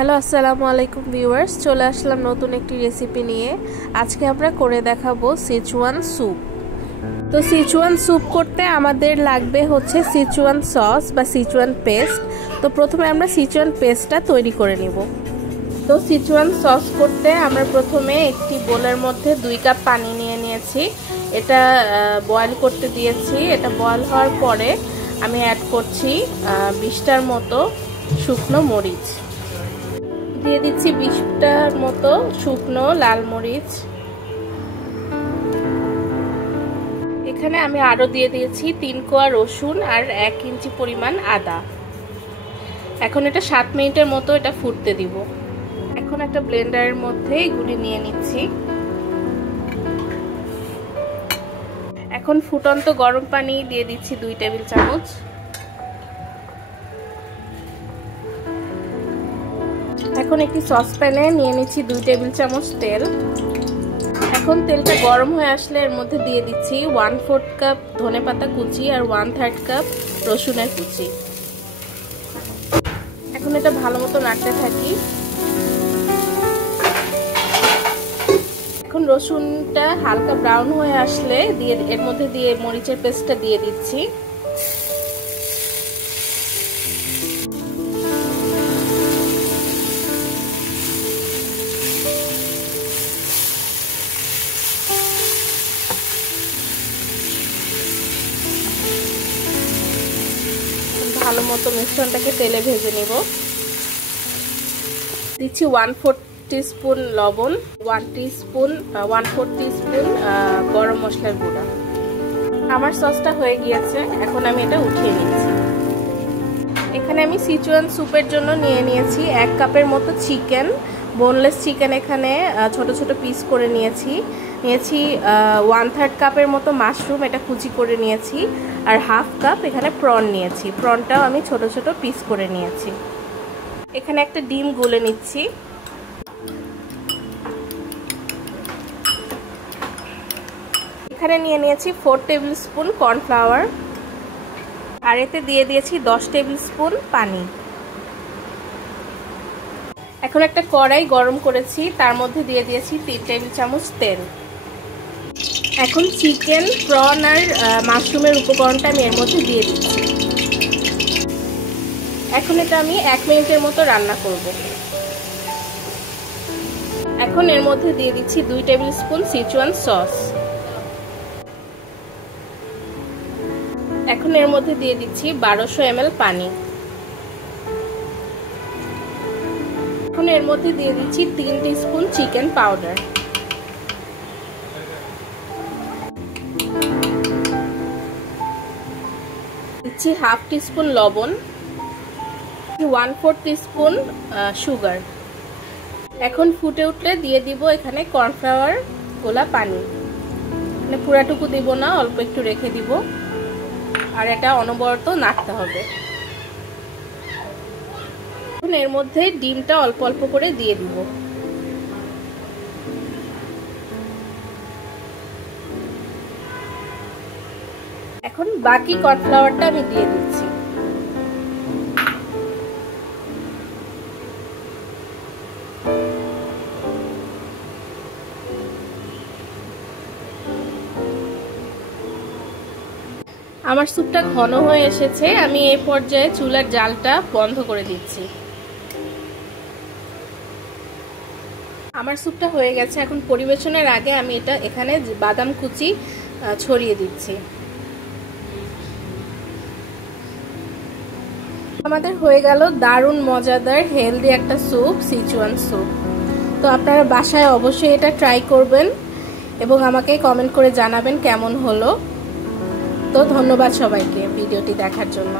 Hello আসসালামু আলাইকুম viewers, চলে আসলাম নতুন একটি রেসিপি নিয়ে। আজকে আমরা করে দেখাবো সিচুয়ান স্যুপ। তো সিচুয়ান স্যুপ করতে আমাদের লাগবে হচ্ছে সিচুয়ান সস বা সিচুয়ান পেস্ট। তো প্রথমে আমরা সিচুয়ান পেস্টটা তৈরি করে নিব। তো সিচুয়ান সস করতে আমরা প্রথমে একটি বোলের মধ্যে 2 কাপ পানি নিয়ে নিয়েছি। এটা বয়েল করতে দিয়েছি। এটা বয়েল হওয়ার পরে আমি অ্যাড করছি 20টার মতো শুকনো মরিচ। দিয়ে দিচ্ছি 20টার মতো শুকনো লাল মরিচ। এখানে আমি আরো দিয়ে দিয়েছি 3 কোয়া রসুন আর 1 ইঞ্চি পরিমাণ আদা। এখন এটা 7 মিনিটের মতো এটা ফুটতে দিব। এখন একটা ব্লেন্ডারের মধ্যে এগুলি নিয়ে নিচ্ছি। এখন ফুটন্ত গরম পানি দিয়ে দিচ্ছি 2 টেবিল চামচ। এখন একটি সসপ্যানে নিয়ে নিচ্ছি 2 টেবিল চামচ তেল। এখন তেলটা গরম হয়ে আসলে এর মধ্যে দিয়ে দিচ্ছি 1/4 কাপ ধনেপাতা কুচি আর 1/3 কাপ রসুনের কুচি। এখন এটা ভালো মতো নাড়তে থাকি। এখন রসুনটা হালকা ব্রাউন হয়ে আসলে এর মধ্যে দিয়ে মরিচের পেস্টটা দিয়ে দিচ্ছি। ভালো মতো মিশ্রণটাকে তেলে ভেজে নিব। দিচ্ছি 1/4 টিস্পুন লবণ, 1/4 টিস্পুন গরম মশলার গুঁড়া। আমার সসটা হয়ে গিয়েছে, এখন আমি এটা উঠিয়ে নিচ্ছি। এখানে আমি সিচুয়ান স্যুপের জন্য নিয়ে নিয়েছি 1 কাপের মতো চিকেন, বোনলেস চিকেন। এখানে ছোট ছোট পিস করে নিয়েছি 1/3 কাপের মতো মাশরুম, এটা কুচি করে নিয়েছি। আর 1/2 কাপ এখানে প্রন নিয়েছি, প্রনটাও আমি ছোট ছোট পিস করে নিয়েছি। এখানে একটা ডিম গুলে নিচ্ছি। এখানে নিয়ে নিয়েছি 4 টেবিল স্পুন কর্নফ্লাওয়ার আর এতে দিয়ে দিয়েছি 10 টেবিল স্পুন পানি। এখন একটা কড়াই গরম করেছি, তার মধ্যে দিয়ে দিয়েছি 3 টেবিল চামচ তেল। এখন চিকেন, প্রন আর মাশরুমের উপকরণটা আমি এর মধ্যে দিয়ে দিচ্ছি। এখন এটা আমি 1 মিনিটের মতো রান্না করব। এখন এর মধ্যে দিয়ে দিচ্ছি 2 টেবিল স্পুন সিচুয়ান সস। এখন এর মধ্যে দিয়ে দিচ্ছি 1200 ml পানি। এখন এর মধ্যে দিয়ে দিচ্ছি 3 টিস্পুন চিকেন পাউডার। দিচ্ছি 1/2 টিস্পুন লবণ, 1/4 টিস্পুন সুগার। এখন ফুটে উঠলে দিয়ে দিব এখানে কর্নফ্লাওয়ার গোলা পানি। মানে পুরাটুকু দিব না, অল্প একটু রেখে দিব। আর এটা অনবরত নাড়তে হবে। এখন এর মধ্যে ডিমটা অল্প অল্প করে দিয়ে দিব। এখন বাকি কর্নফ্লাওয়ারটা আমি দিয়ে দিচ্ছি। আমার স্যুপটা ঘন হয়ে এসেছে, আমি এই পর্যায়ে চুলার জালটা বন্ধ করে দিচ্ছি। আমার স্যুপটা হয়ে গেছে। এখন পরিবেশনের আগে আমি এখানে বাদাম কুচি ছড়িয়ে দিচ্ছি। আমাদের হয়ে গেল দারুণ মজাদার হেলদি একটা স্যুপ, সিচুয়ান স্যুপ। তো আপনারা বাসায় অবশ্যই এটা ট্রাই করবেন এবং আমাকে কমেন্ট করে জানাবেন কেমন হলো। তো ধন্যবাদ সবাইকে ভিডিওটি দেখার জন্য।